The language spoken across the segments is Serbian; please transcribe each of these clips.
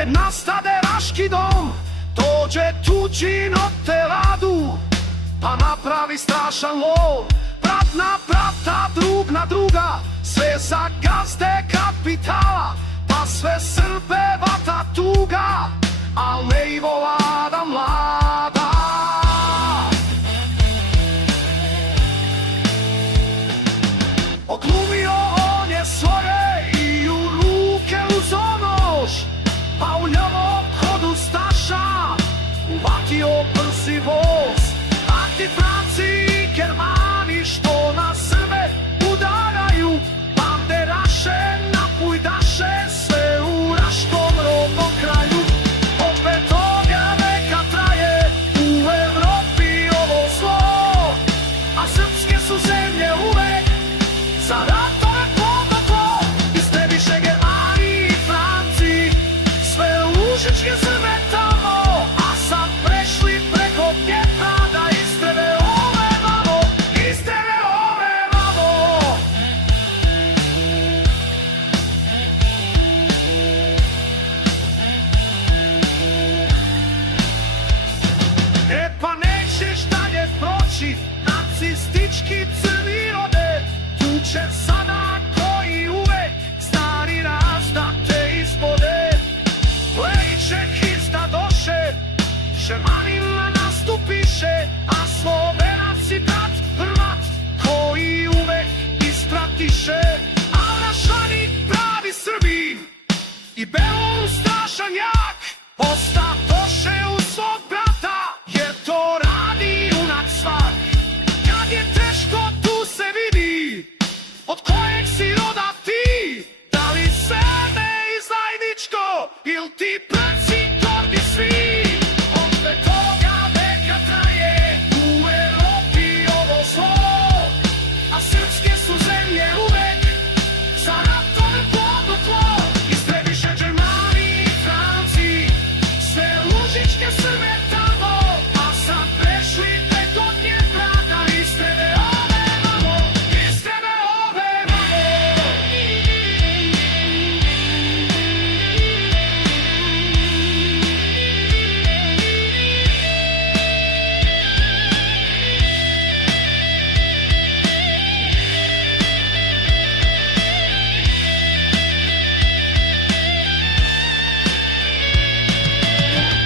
gde nastade Raški dom, dođe tuđin od teladu, pa napravi strašan lov. Brat na brata, drug na druga, sve za gazde kapitala, pa sve Srbe vata tuga, ale i vlada mlada. Odglumio on je svoje i u ruke uzeo nož, pa u ljevom hodu Staša uvatio brzi voz. A ti Franci i Germani što na Srbe udaraju, banderaše, napujdaše, sve u Raškom rodnom kraju. Opet toga veka traje u Evropi ovo zlo, a srpske su zemlje uvek za ratove plodno tlo. Istrebiše Germani i Franci sve lužičke Srbe tamo, a sad prešli preko Dnjepra da istrebe ove vamo, istrebe ove vamo. E pa nećeš dalje proći, nacistički crni rode, tu će sada koji uvek stari razda te ispode. Leji čekista doše, Šermanima nastupiše, a Slovenac i brat Hrvat koji uvek ispratiše. A Rašani pravi Srbi i Belom strašan jak postatoše u svog brata, jer to radi junak svak. Kad je teško tu se vidi od kojeg si roda ti, da li sebe izdajničko ili ti prci tordi svi. Opet toga veka traje u Evropi ovo zlo, a srpske su zemlje uvek za ratove plodno tlo. Istrebiše Germani i Franci sve lužičke Srbe tamo, a sad prešli preko Dnjepra da istrebe ove vamo, istrebe ove vamo.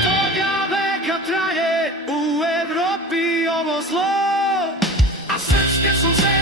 Toga veka traje u Evropi ovo zlo, a srpske su zemlje